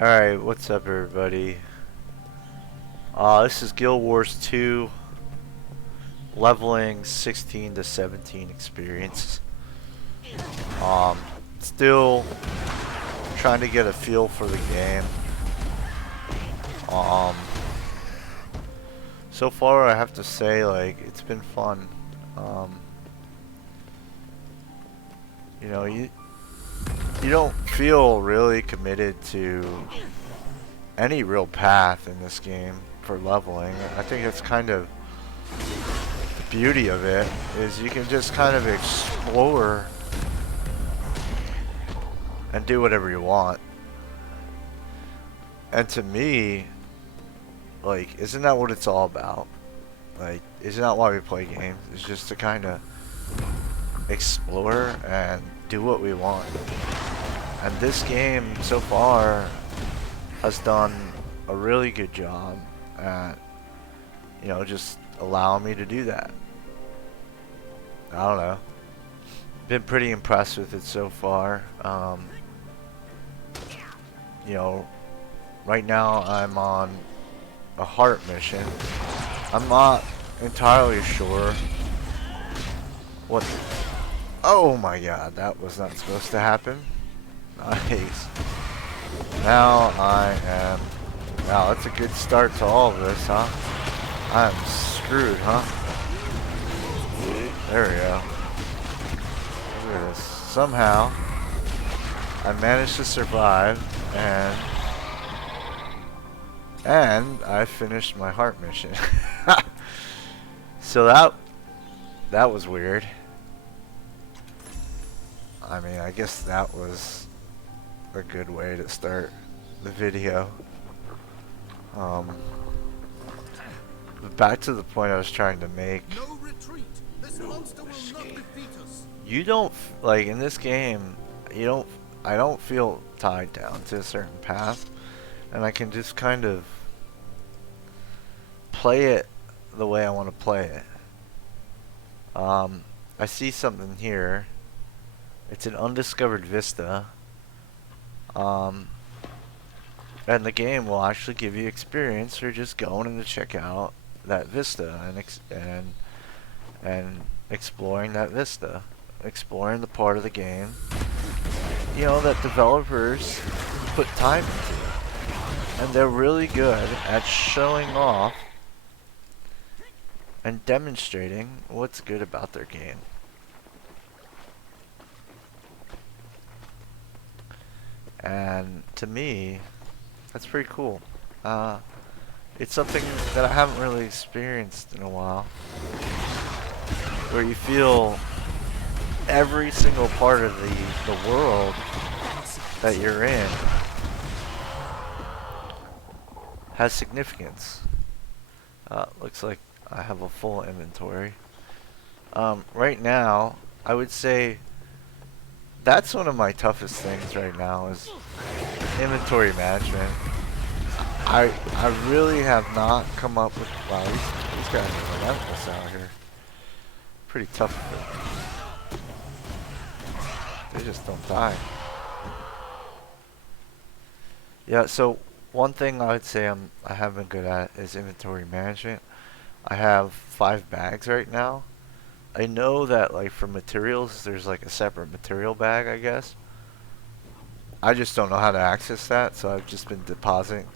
Alright, what's up everybody? This is Guild Wars 2 leveling 16 to 17 experience. Still trying to get a feel for the game. So far I have to say, like, it's been fun. You know, you don't feel really committed to any real path in this game for leveling. I think it's kind of the beauty of it, is you can just kind of explore and do whatever you want. And to me, like, isn't that what it's all about? Like, isn't that why we play games? It's just to kind of explore and do what we want. And this game so far has done a really good job at, you know, just allowing me to do that. I don't know. Been pretty impressed with it so far. You know, right now I'm on a heart mission. I'm not entirely sure what... Oh my god, that was not supposed to happen. Nice. Now I am... Wow, that's a good start to all of this, huh? I'm screwed, huh? There we go. Look at this. Somehow, I managed to survive, and I finished my heart mission. So that was weird. I mean, I guess that was a good way to start the video. But back to the point I was trying to make. No retreat. This monster will not defeat us. You don't, like, in this game, I don't feel tied down to a certain path, and I can just kind of play it the way I want to play it. I see something here. It's an undiscovered vista. And the game will actually give you experience for just going in to check out that vista and exploring that vista, exploring the part of the game, you know, that developers put time into, and they're really good at showing off and demonstrating what's good about their game. And to me, that's pretty cool. It's something that I haven't really experienced in a while, where you feel every single part of the world that you're in has significance. Looks like I have a full inventory. Right now, I would say that's one of my toughest things right now, is inventory management. I really have not come up with... Wow, these guys are relentless out here. Pretty tough. They just don't die. Yeah, so one thing I would say I have been good at is inventory management. I have 5 bags right now. I know that, like, for materials, there's like a separate material bag, I guess. I just don't know how to access that, so I've just been depositing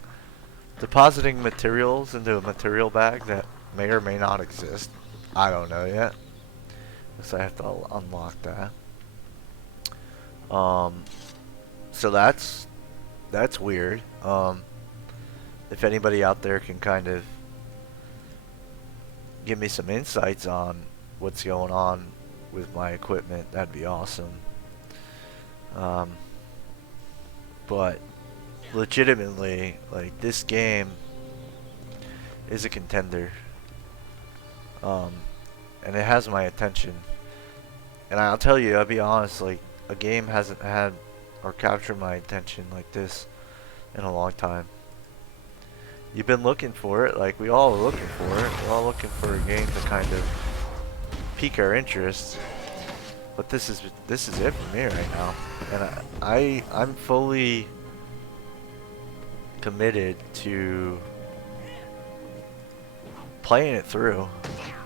materials into a material bag that may or may not exist. I don't know yet, so I have to unlock that. So that's weird. If anybody out there can kind of give me some insights on what's going on with my equipment, that'd be awesome. But legitimately, like, this game is a contender, and it has my attention. And I'll tell you, I'll be honest, like, a game hasn't had or captured my attention like this in a long time. You've been looking for it, like we all are looking for it. We're all looking for a game to kind of pique our interest. But this is it for me right now, and I'm fully committed to playing it through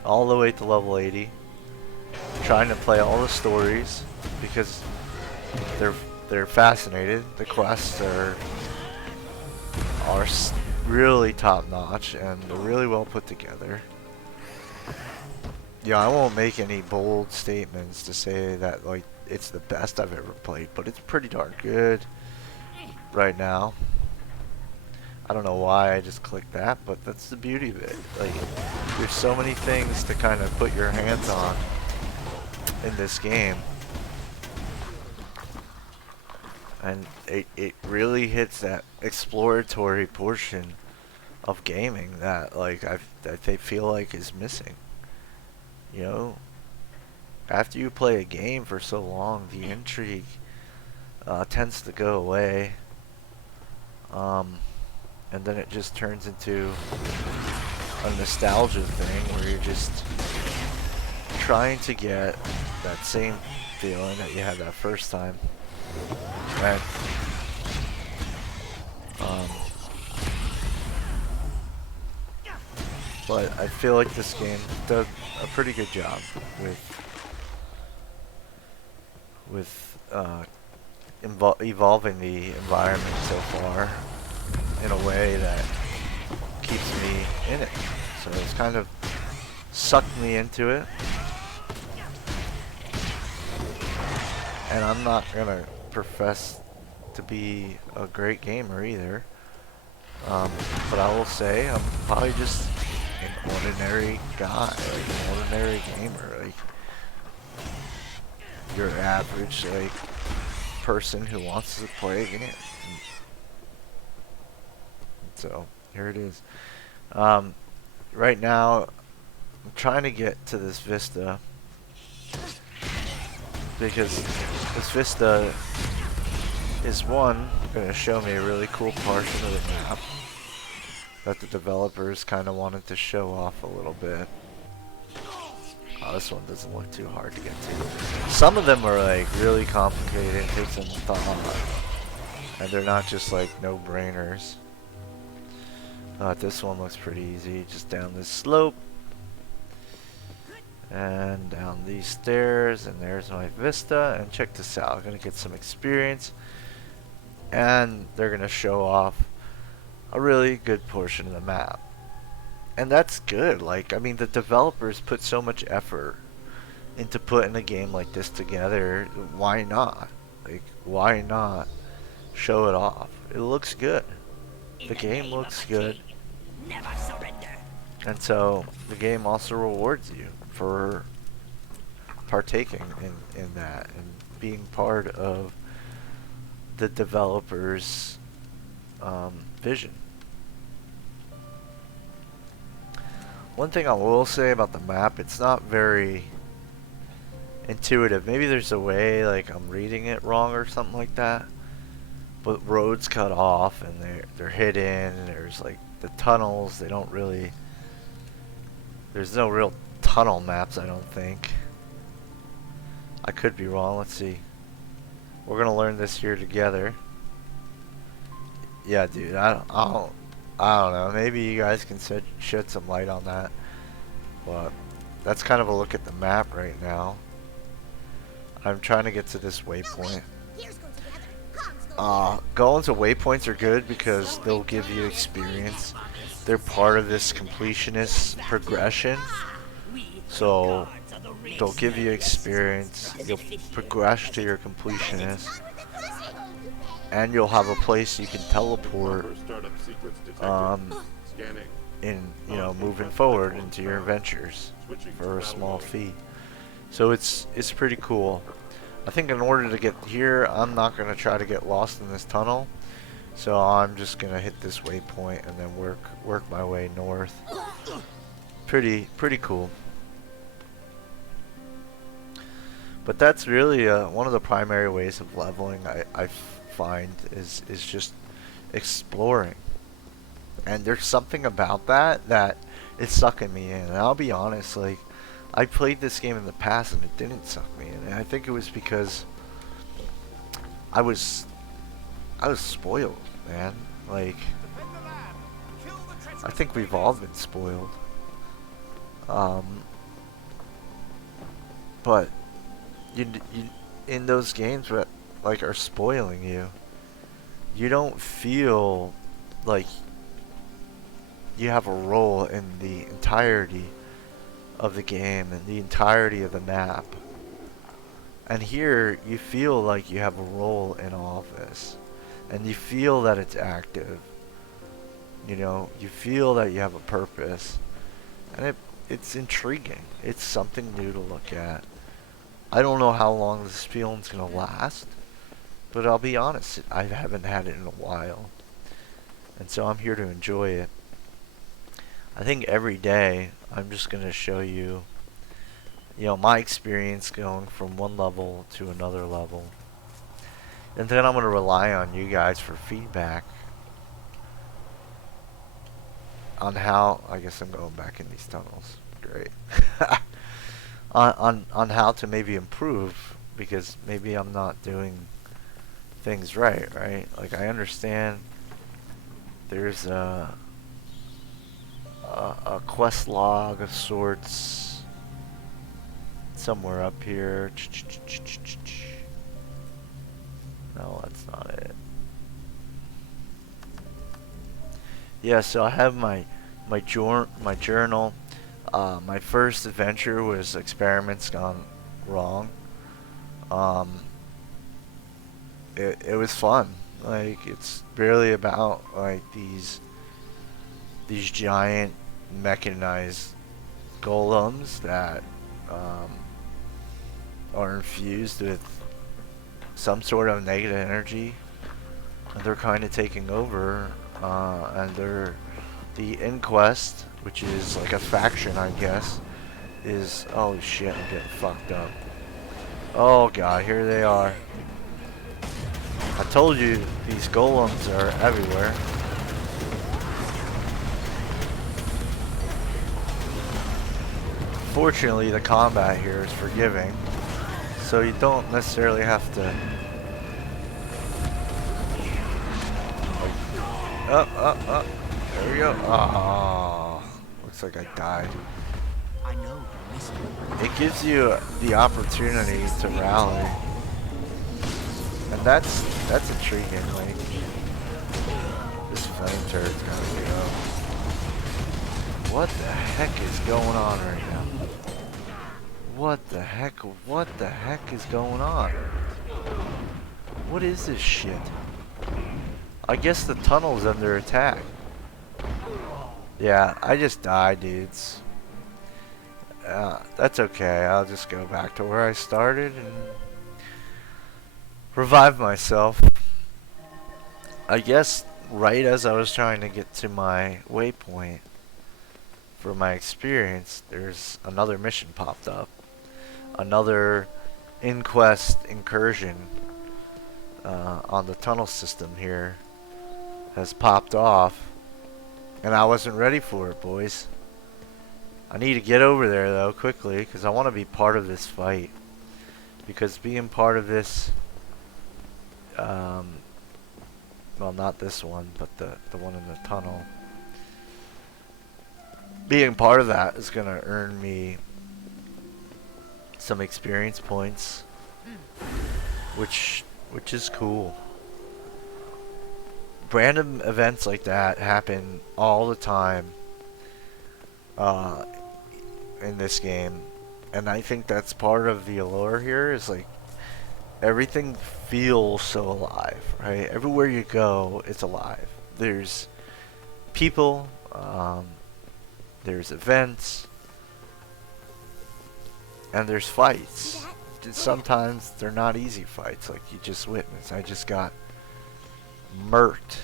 all the way to level 80, trying to play all the stories because they're they're fascinated. The quests are really top notch and they're really well put together. Yeah, I won't make any bold statements to say that like it's the best I've ever played, but it's pretty darn good right now. I don't know why I just clicked that, but that's the beauty of it. Like, there's so many things to kind of put your hands on in this game. And it really hits that exploratory portion of gaming that like that they feel like is missing. You know, after you play a game for so long, the intrigue tends to go away. And then it just turns into a nostalgia thing where you're just trying to get that same feeling that you had that first time. And but I feel like this game does a pretty good job with evolving the environment so far in a way that keeps me in it. So it's kind of sucked me into it. And I'm not gonna profess to be a great gamer either. But I will say I'm probably just an ordinary guy, like an ordinary gamer, like your average like person who wants to play a game. So here it is. Right now I'm trying to get to this vista because this vista is one going to show me a really cool portion of the map that the developers kind of wanted to show off a little bit. Oh, this one doesn't look too hard to get to. Some of them are like really complicated, take some thought, and they're not just like no-brainers. This one looks pretty easy, just down this slope and down these stairs, and there's my vista. And check this out, I'm gonna get some experience and they're gonna show off a really good portion of the map, and that's good. Like, I mean, the developers put so much effort into putting a game like this together. Why not? Like, why not show it off? It looks good. The game looks good. Never surrender. And so the game also rewards you for partaking in that and being part of the developer's vision. One thing I will say about the map, it's not very intuitive. Maybe there's a way, like I'm reading it wrong or something like that. But roads cut off and they're hidden, and there's like the tunnels, they don't really, there's no real tunnel maps, I don't think. I could be wrong, let's see. We're gonna learn this here together. Yeah, dude, I don't know. Maybe you guys can shed some light on that. But that's kind of a look at the map right now. I'm trying to get to this waypoint. Going to waypoints are good because they'll give you experience. They're part of this completionist progression. So they'll give you experience. You'll progress to your completionist. And you'll have a place you can teleport moving forward into your adventures for a small fee. So it's pretty cool. I think in order to get here, I'm not going to try to get lost in this tunnel. So I'm just going to hit this waypoint and then work my way north. Pretty cool. But that's really one of the primary ways of leveling I find is just exploring. And there's something about that is sucking me in. And I'll be honest, like, I played this game in the past and it didn't suck me in. And I think it was because I was spoiled, man. Like, I think we've all been spoiled. Um, but you in those games that like are spoiling you, you don't feel like you have a role in the entirety of the game and the entirety of the map. And here, you feel like you have a role in all of this. And you feel that it's active. You know, you feel that you have a purpose. And it's intriguing. It's something new to look at. I don't know how long this feeling's going to last. But I'll be honest, I haven't had it in a while. And so I'm here to enjoy it. I think every day, I'm just going to show you, you know, my experience going from one level to another level. And then I'm going to rely on you guys for feedback on how, I guess I'm going back in these tunnels. Great. on how to maybe improve, because maybe I'm not doing things right? Like, I understand there's a quest log of sorts somewhere up here. No, that's not it. Yeah, so I have my journal. My first adventure was experiments gone wrong. It was fun. Like, it's really about like these giant mechanized golems that are infused with some sort of negative energy, and they're kind of taking over, and they're the Inquest, which is like a faction, I guess, is, oh shit, I'm getting fucked up. Oh god, here they are. I told you these golems are everywhere. Fortunately, the combat here is forgiving, so you don't necessarily have to. Up. There we go. Oh, looks like I died. I know you missed me. It gives you the opportunity to rally, and that's intriguing. Like, this flame turret's gotta go. What the heck is going on right now? What the heck is going on? What is this shit? I guess the tunnel's under attack. Yeah, I just died, dudes. That's okay. I'll just go back to where I started and revive myself. I guess right as I was trying to get to my waypoint for my experience, there's another mission popped up. Another Inquest incursion on the tunnel system here has popped off, and I wasn't ready for it, boys. I need to get over there though quickly, because I want to be part of this fight. Because being part of this, well, not this one, but the one in the tunnel, being part of that is gonna earn me some experience points, which is cool. Random events like that happen all the time in this game, and I think that's part of the allure here. Is like everything feels so alive, right? Everywhere you go, it's alive. There's people, there's events, and there's fights. Sometimes they're not easy fights, like you just witnessed. I just got murked,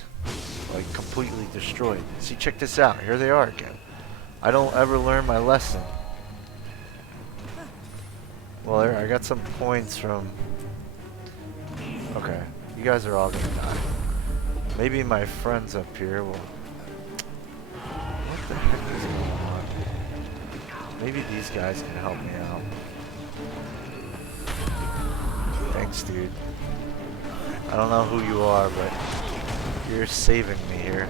like completely destroyed. See, check this out. Here they are again. I don't ever learn my lesson. Well, there, I got some points from. Okay, you guys are all gonna die. Maybe my friends up here will. What the heck is going on? Maybe these guys can help me out. Thanks, dude. I don't know who you are, but you're saving me here.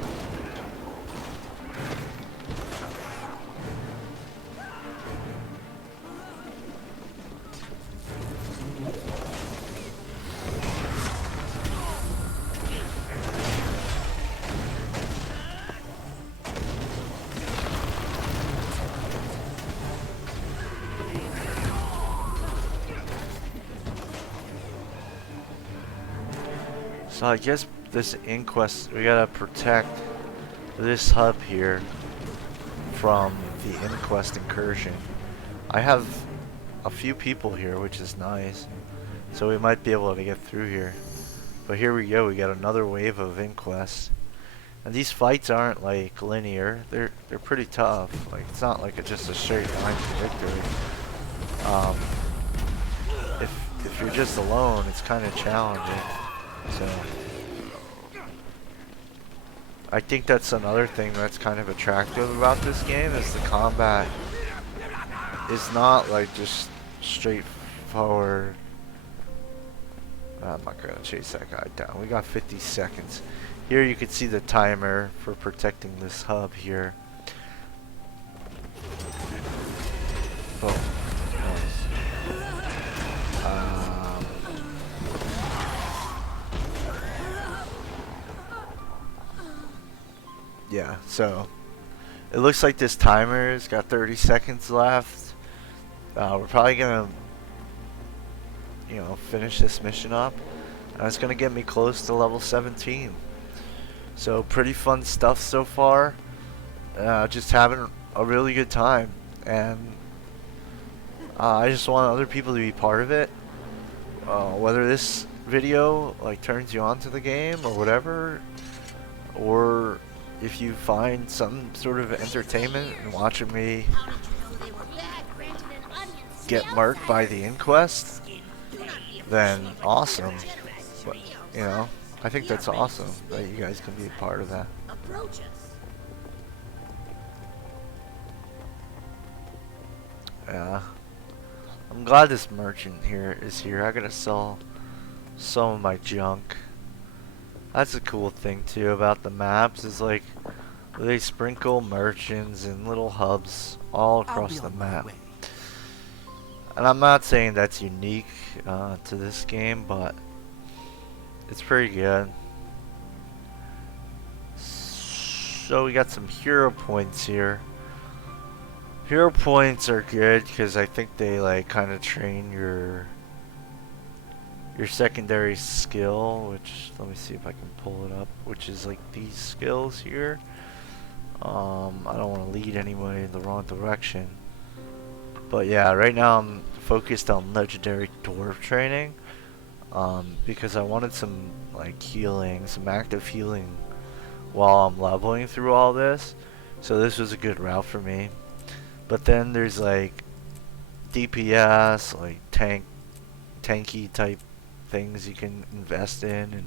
So I guess this inquest, we gotta protect this hub here from the inquest incursion. I have a few people here, which is nice. So we might be able to get through here. But here we go, we got another wave of inquest. And these fights aren't like linear. They're pretty tough. Like it's not like it's just a straight line to victory. Um, if you're just alone, it's kind of challenging. So I think that's another thing that's kind of attractive about this game is the combat is not like just straightforward. I'm not gonna chase that guy down. We got 50 seconds. Here you can see the timer for protecting this hub here. Boom. Nice. Yeah, so it looks like this timer's got 30 seconds left. We're probably gonna, finish this mission up, and it's gonna get me close to level 17. So pretty fun stuff so far. Just having a really good time, and I just want other people to be part of it. Whether this video like turns you on to the game or whatever, or if you find some sort of entertainment in watching me get marked by the inquest, then awesome. But, I think that's awesome that you guys can be a part of that. Yeah. I'm glad this merchant here is here. I gotta sell some of my junk. That's a cool thing too about the maps is like they sprinkle merchants and little hubs all across the map. And I'm not saying that's unique to this game, but it's pretty good. So we got some hero points here. Hero points are good because I think they like kind of train your secondary skill, which let me see if I can pull it up, which is like these skills here. I don't want to lead anybody in the wrong direction. But yeah, right now I'm focused on legendary dwarf training because I wanted some like healing, some active healing while I'm leveling through all this. So this was a good route for me. But then there's like DPS, like tanky type things you can invest in, and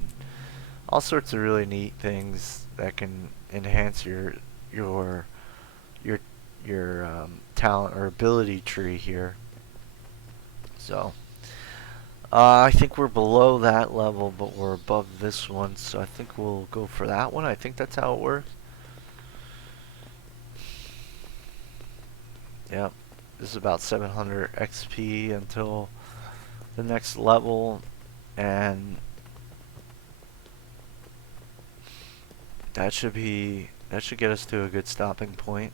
all sorts of really neat things that can enhance your talent or ability tree here. So I think we're below that level, but we're above this one, so I think we'll go for that one. I think that's how it works. Yep, this is about 700 XP until the next level, and that should get us to a good stopping point.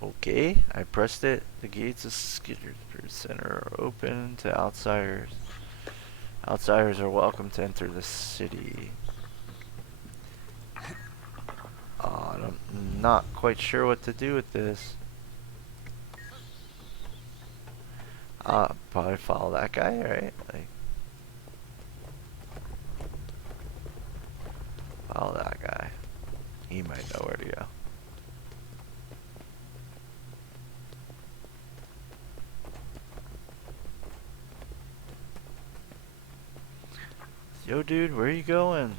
Okay, I pressed it. The gates of Skidder Center are open to outsiders. Outsiders are welcome to enter the city. I'm not quite sure what to do with this. Probably follow that guy, right? Like, follow that guy. He might know where to go. Yo, dude, where are you going?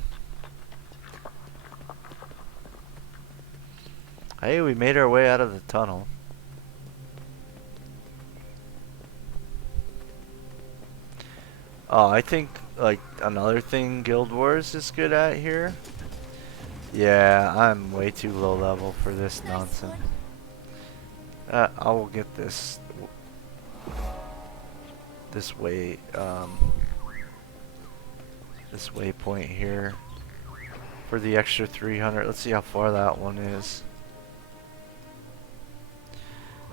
Hey, we made our way out of the tunnel. Oh, I think like another thing Guild Wars is good at here. Yeah, I'm way too low level for this nonsense. I will get this way this waypoint here for the extra 300. Let's see how far that one is.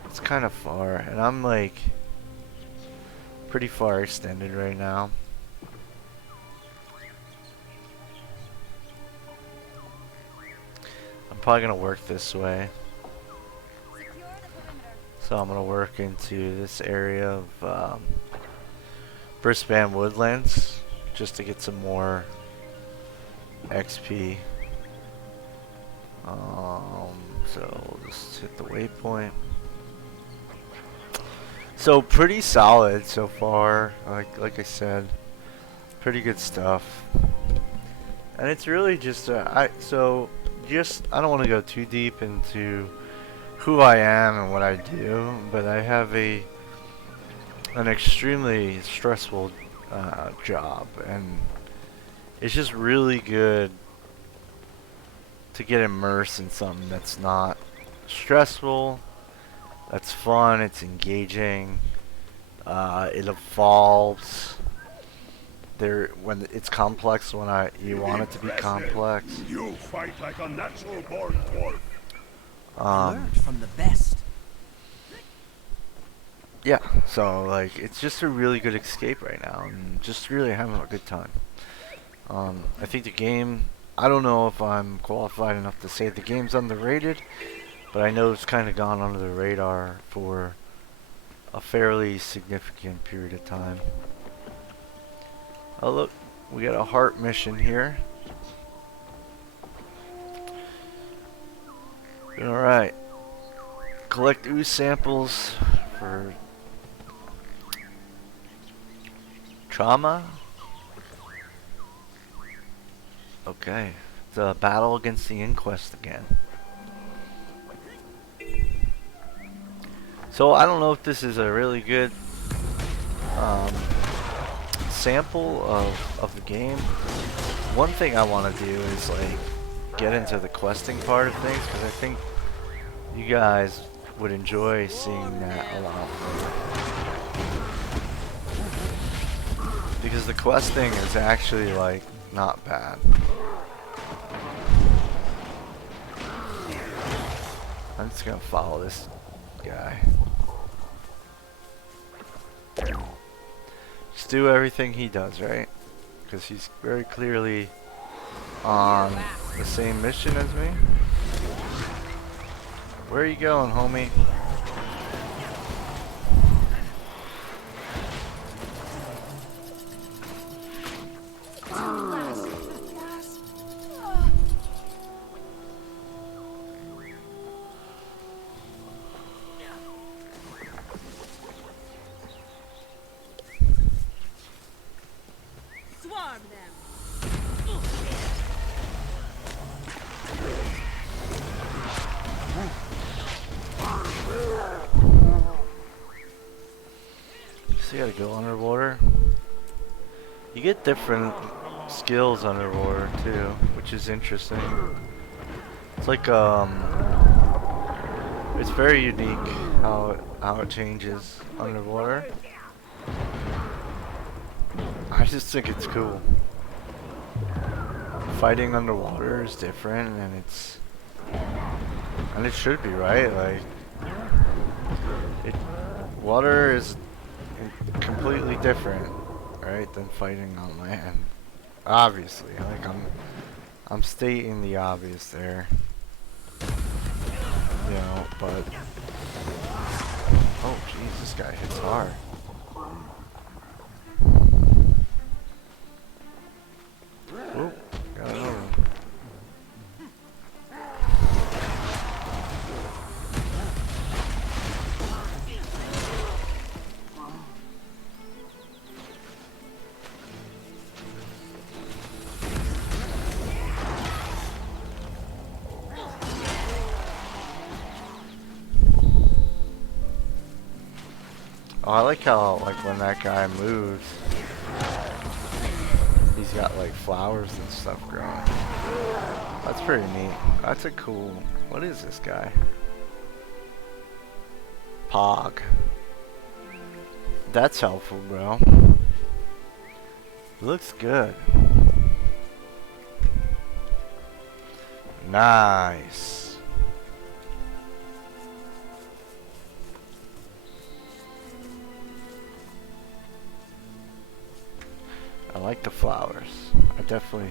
It's kind of far, and I'm like pretty far extended right now. I'm probably gonna work this way. So I'm gonna work into this area of Brisbane Woodlands just to get some more XP. So we'll just hit the waypoint. So pretty solid so far. Like I said, pretty good stuff. And it's really just I don't want to go too deep into who I am and what I do, but I have an extremely stressful job, and it's just really good to get immersed in something that's not stressful, that's fun, it's engaging, it evolves. When it's complex, you want it to be complex. You fight like a natural born dwarf. I learned from the best. Yeah, so like it's just a really good escape right now, and just really having a good time. I think the game, I don't know if I'm qualified enough to say the game's underrated, but I know it's kind of gone under the radar for a fairly significant period of time. Oh look, we got a heart mission here. Alright. Collect ooze samples for trauma. Okay. It's a battle against the inquest again. So I don't know if this is a really good sample of the game. One thing I want to do is like get into the questing part of things, because I think you guys would enjoy seeing that a lot more. Because the questing is actually like not bad. I'm just gonna follow this guy. Just do everything he does, right? Because he's very clearly on the same mission as me. Where are you going, homie? Swarm them. So you gotta go underwater. You get different skills underwater too, which is interesting. It's like it's very unique how it changes underwater. I just think it's cool. Fighting underwater is different, and it should be, right? Like water is completely different, right, than fighting on land. Obviously, like I'm stating the obvious there. You know, but oh jeez, this guy hits hard. Whoa, got another one. Oh, I like how, like, when that guy moves, he's got, like, flowers and stuff growing. That's pretty neat. That's a cool... What is this guy? Pog. That's helpful, bro. Looks good. Nice. like the flowers. I definitely.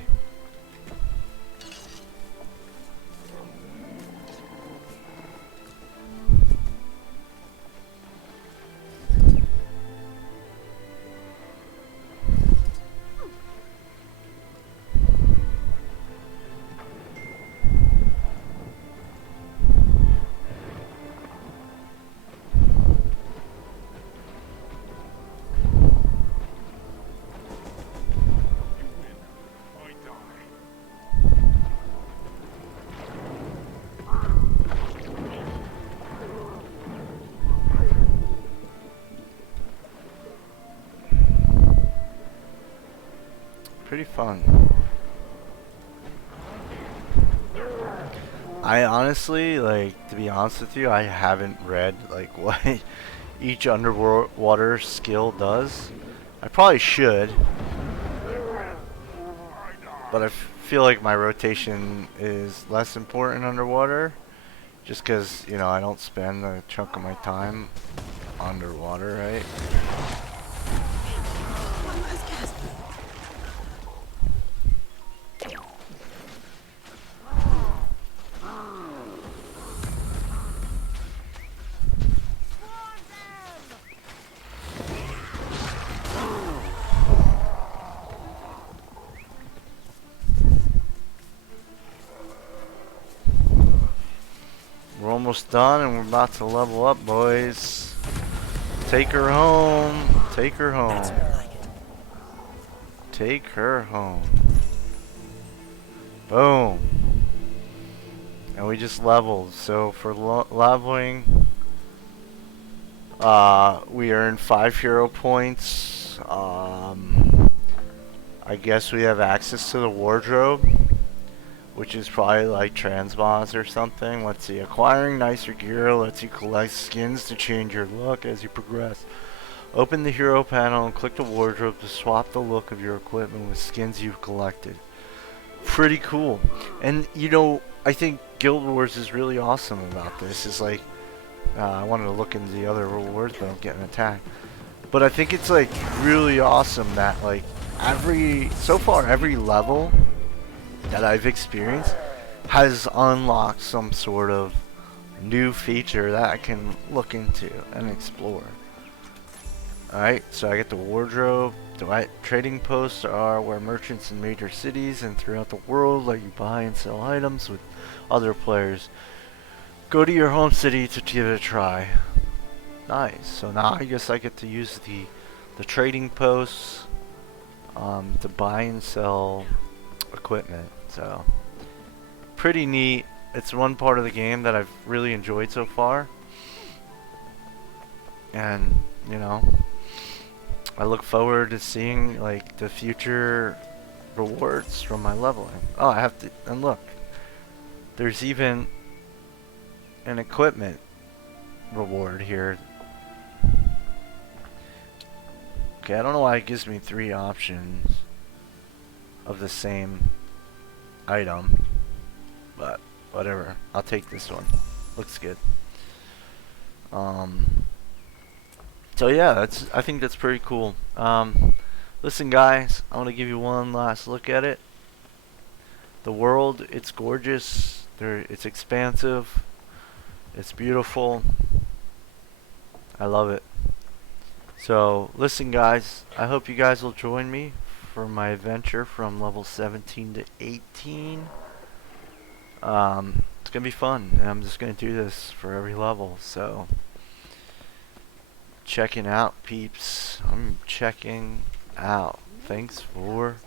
Pretty fun. I honestly, like, to be honest with you, I haven't read, like, what each underwater skill does. I probably should, but I feel like my rotation is less important underwater, just because, you know, I don't spend a chunk of my time underwater, right? We're almost done and we're about to level up, boys. Take her home. Take her home. Take her home. Boom. And we just leveled. So for leveling, we earned 5 hero points. I guess we have access to the wardrobe, which is probably like transmos or something. Let's see. Acquiring nicer gear lets you collect skins to change your look as you progress. Open the hero panel and click the wardrobe to swap the look of your equipment with skins you've collected. Pretty cool. And you know, I think Guild Wars is really awesome about this. Is like, I wanted to look into the other rewards, but I'm getting attacked. But I think it's like really awesome that like so far every level that I've experienced has unlocked some sort of new feature that I can look into and explore. Alright, so I get the wardrobe. The trading posts are where merchants in major cities and throughout the world let you buy and sell items with other players. Go to your home city to give it a try. Nice. So now I guess I get to use the trading posts to buy and sell equipment. So pretty neat. It's one part of the game that I've really enjoyed so far. And, you know, I look forward to seeing like the future rewards from my leveling. Oh, I have to, and look, there's even an equipment reward here. Okay, I don't know why it gives me 3 options of the same item, but whatever. I'll take this one. Looks good. So yeah, I think that's pretty cool. Listen guys, I want to give you one last look at it. The world, it's gorgeous. It's expansive. It's beautiful. I love it. So listen guys, I hope you guys will join me for my adventure from level 17 to 18. It's gonna be fun, and I'm just gonna do this for every level. So checking out, peeps. I'm checking out. Thanks for